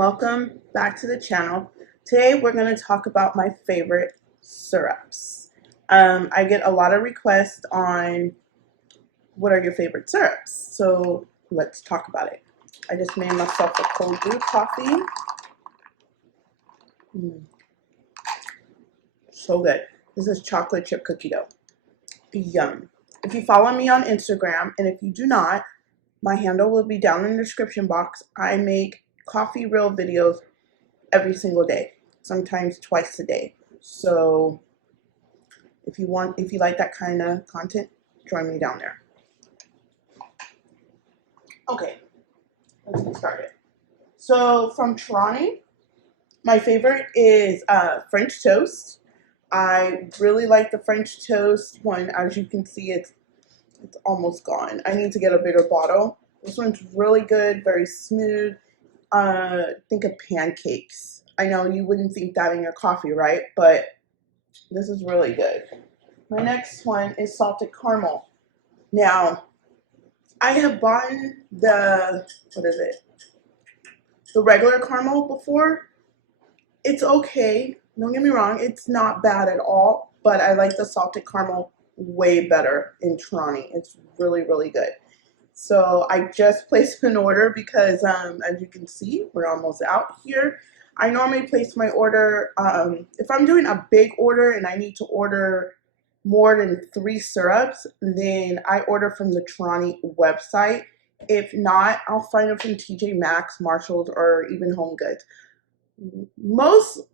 welcome back to the channel. Today we're going to talk about my favorite syrups. I get a lot of requests on what are your favorite syrups, so let's talk about it. I just made myself a cold brew coffee. So good. This is chocolate chip cookie dough. Yum. If you follow me on Instagram, and if you do not, my handle will be down in the description box. I make coffee reel videos every single day, sometimes twice a day. So if you like that kind of content, join me down there. Okay, let's get started. So from Toronto, my favorite is French toast. I really like the French toast one. As you can see, it's almost gone. I need to get a bigger bottle. This one's really good, very smooth. Think of pancakes. I know you wouldn't think that in your coffee, right? But this is really good. My next one is salted caramel. Now, I have bought the regular caramel before. It's okay. Don't get me wrong. It's not bad at all. But I like the salted caramel way better in Toronto. It's really, really good. So I just placed an order because, as you can see, we're almost out here. I normally place my order, if I'm doing a big order and I need to order more than 3 syrups, then I order from the Toronto website. If not, I'll find them from TJ Maxx, Marshalls, or even Home Goods.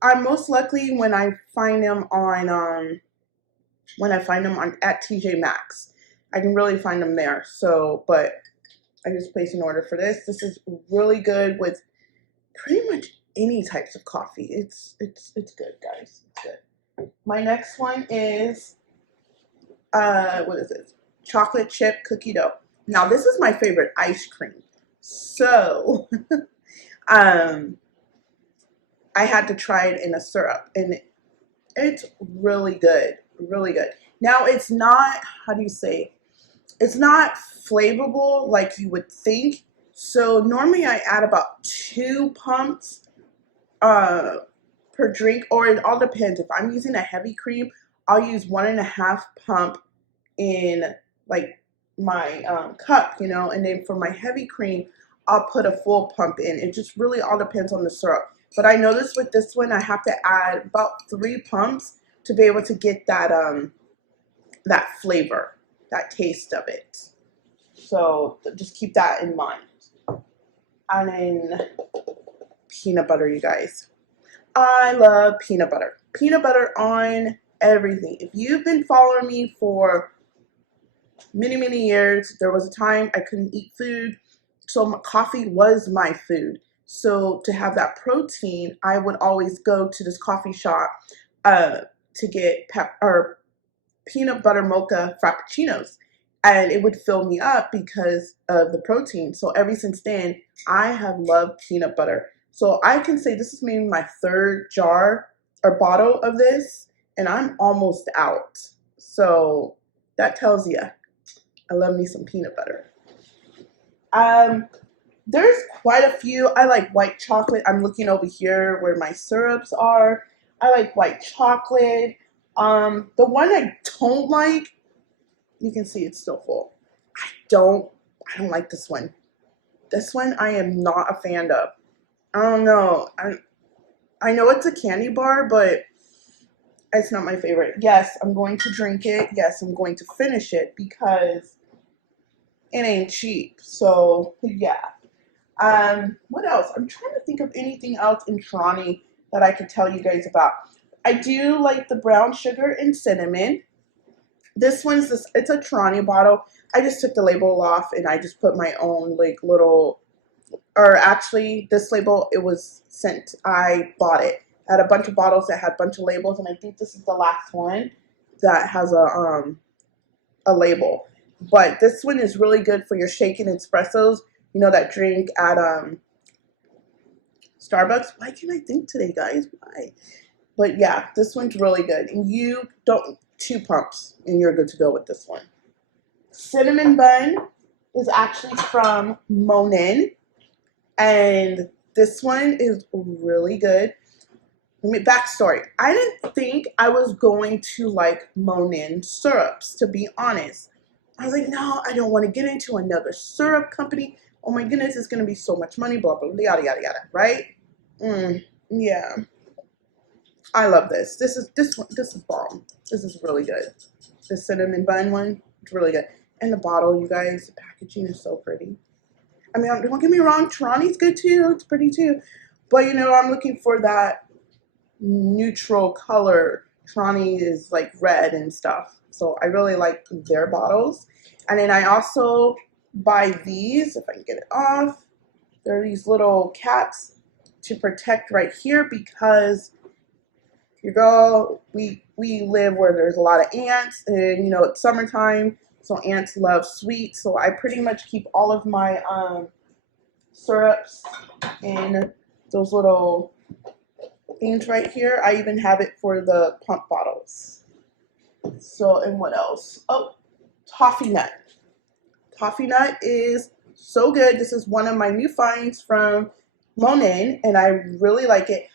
I'm most lucky when I find them on, at TJ Maxx. I can really find them there. So, but I just placed an order for this. This is really good with pretty much any types of coffee. It's good, guys. It's good. My next one is what is this? Chocolate chip cookie dough. Now this is my favorite ice cream. So I had to try it in a syrup, and it's really good. Really good. Now it's not, how do you say, it's not flavorful like you would think. So normally I add about 2 pumps per drink, or it all depends. If I'm using a heavy cream, I'll use 1.5 pump in like my cup, you know, and then for my heavy cream, I'll put a full pump in. It just really all depends on the syrup. But I noticed with this one, I have to add about 3 pumps to be able to get that that flavor, that taste of it. So just keep that in mind. And then peanut butter, you guys. I love peanut butter. Peanut butter on everything. If you've been following me for many, many years, there was a time I couldn't eat food. So coffee was my food. So to have that protein, I would always go to this coffee shop to get peanut butter mocha frappuccinos, and it would fill me up because of the protein. So ever since then, I have loved peanut butter. So I can say this is maybe my 3rd jar or bottle of this, and I'm almost out. So that tells you I love me some peanut butter. There's quite a few. I like white chocolate. I'm looking over here where my syrups are. I like white chocolate. The one I don't like, you can see it's still full. I don't like this one. This one I am not a fan of. I don't know. I know it's a candy bar, but it's not my favorite. Yes, I'm going to drink it. Yes, I'm going to finish it because it ain't cheap. So yeah. What else? I'm trying to think of anything else in Toronto that I could tell you guys about. I do like the brown sugar and cinnamon. This one's it's a Toronto bottle. I just took the label off and I just put my own like little, or actually this label, it was sent, I bought it. I had a bunch of bottles that had a bunch of labels, and I think this is the last one that has a label. But this one is really good for your shaken espressos. You know, that drink at Starbucks. Why can't I think today, guys? Why? But yeah, this one's really good. And you don't, 2 pumps, and you're good to go with this one. Cinnamon bun is actually from Monin. And This one is really good. Backstory. I didn't think I was going to like Monin syrups, to be honest. I was like, no, I don't want to get into another syrup company. Oh my goodness, it's going to be so much money, blah, blah, blah, yada, yada, yada, right? Yeah. I love this. This is bomb. This is really good. The cinnamon bun one, it's really good. And the bottle, you guys, the packaging is so pretty. I mean, don't get me wrong, Trani's good too. It's pretty too. But you know, I'm looking for that neutral color. Trani is like red and stuff. So I really like their bottles. And then I also buy these, if I can get it off. There are these little caps to protect right here because your girl, we live where there's a lot of ants, and you know it's summertime, so ants love sweets. So I pretty much keep all of my syrups in those little things right here. I even have it for the pump bottles. So, and what else? Oh, Toffee Nut. Toffee Nut is so good. This is one of my new finds from Monin, and I really like it.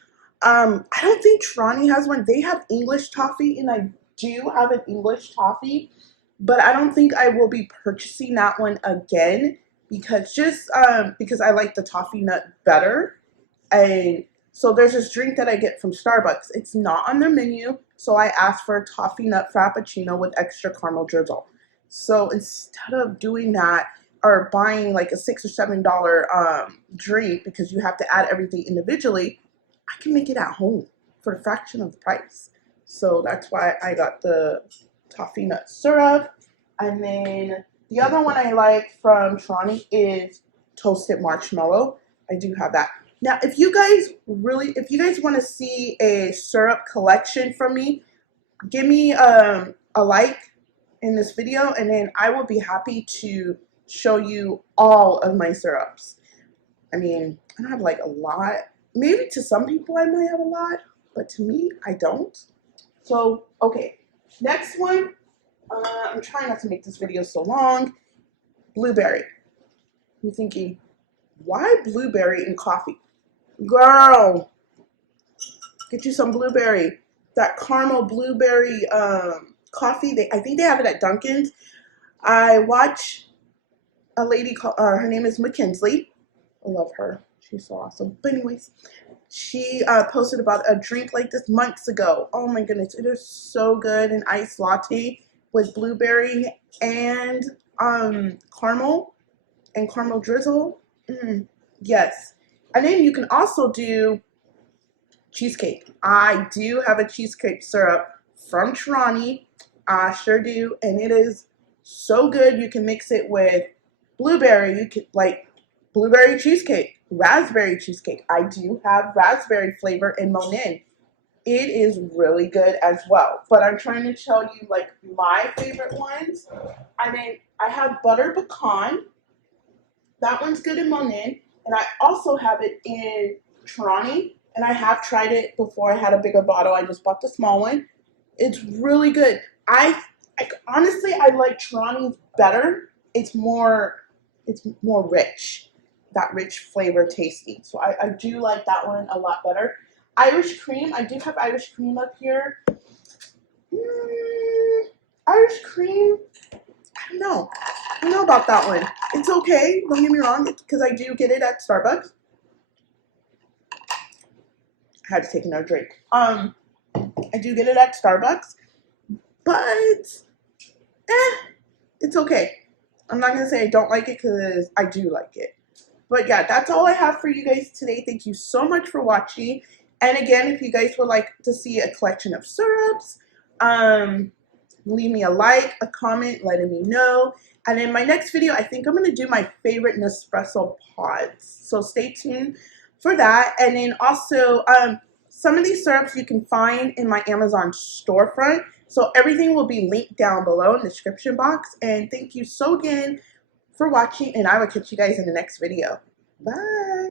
I don't think Trani has one. They have English toffee, and I do have an English toffee, but I don't think I will be purchasing that one again because because I like the Toffee Nut better. And so there's this drink that I get from Starbucks. It's not on their menu, so I asked for a Toffee Nut Frappuccino with extra caramel drizzle. So instead of doing that or buying like a $6 or $7 drink because you have to add everything individually, I can make it at home for a fraction of the price. So that's why I got the Toffee Nut syrup. And then the other one I like from Trani is Toasted Marshmallow. I do have that. Now, if you guys want to see a syrup collection from me, give me a like in this video, and then I will be happy to show you all of my syrups. I mean, I don't have like a lot. Maybe to some people I might have a lot, but to me, I don't. So, okay. Next one, I'm trying not to make this video so long. Blueberry. You're thinking, why blueberry in coffee? Girl, get you some blueberry. That caramel blueberry coffee. I think they have it at Dunkin's. I watch a lady called, her name is Mackenzie. I love her. She's so awesome. But anyways, she posted about a drink like this months ago. Oh my goodness, it is so good. An iced latte with blueberry and caramel and caramel drizzle. Yes. And then you can also do cheesecake. I do have a cheesecake syrup from Trani. I sure do. And it is so good. You can mix it with blueberry. You could like blueberry cheesecake, raspberry cheesecake. I do have raspberry flavor in Monin. It is really good as well. But I'm trying to tell you like my favorite ones. I mean, I have butter pecan. That one's good in Monin. And I also have it in Trani. And I have tried it before. I had a bigger bottle. I just bought the small one. It's really good. Honestly, I like Trani's better. It's more rich. That rich flavor tasty. So I do like that one a lot better. Irish cream. I do have Irish cream up here. Irish cream. I don't know. I don't know about that one. It's okay. Don't get me wrong. Because I do get it at Starbucks. I had to take another drink. I do get it at Starbucks. But, it's okay. I'm not going to say I don't like it because I do like it. But yeah, that's all I have for you guys today. Thank you so much for watching. And again, if you guys would like to see a collection of syrups, leave me a like, a comment, letting me know. And in my next video, I think I'm going to do my favorite Nespresso pods. So stay tuned for that. And then also, some of these syrups you can find in my Amazon storefront. So everything will be linked down below in the description box. And thank you so again for watching, and I will catch you guys in the next video. Bye.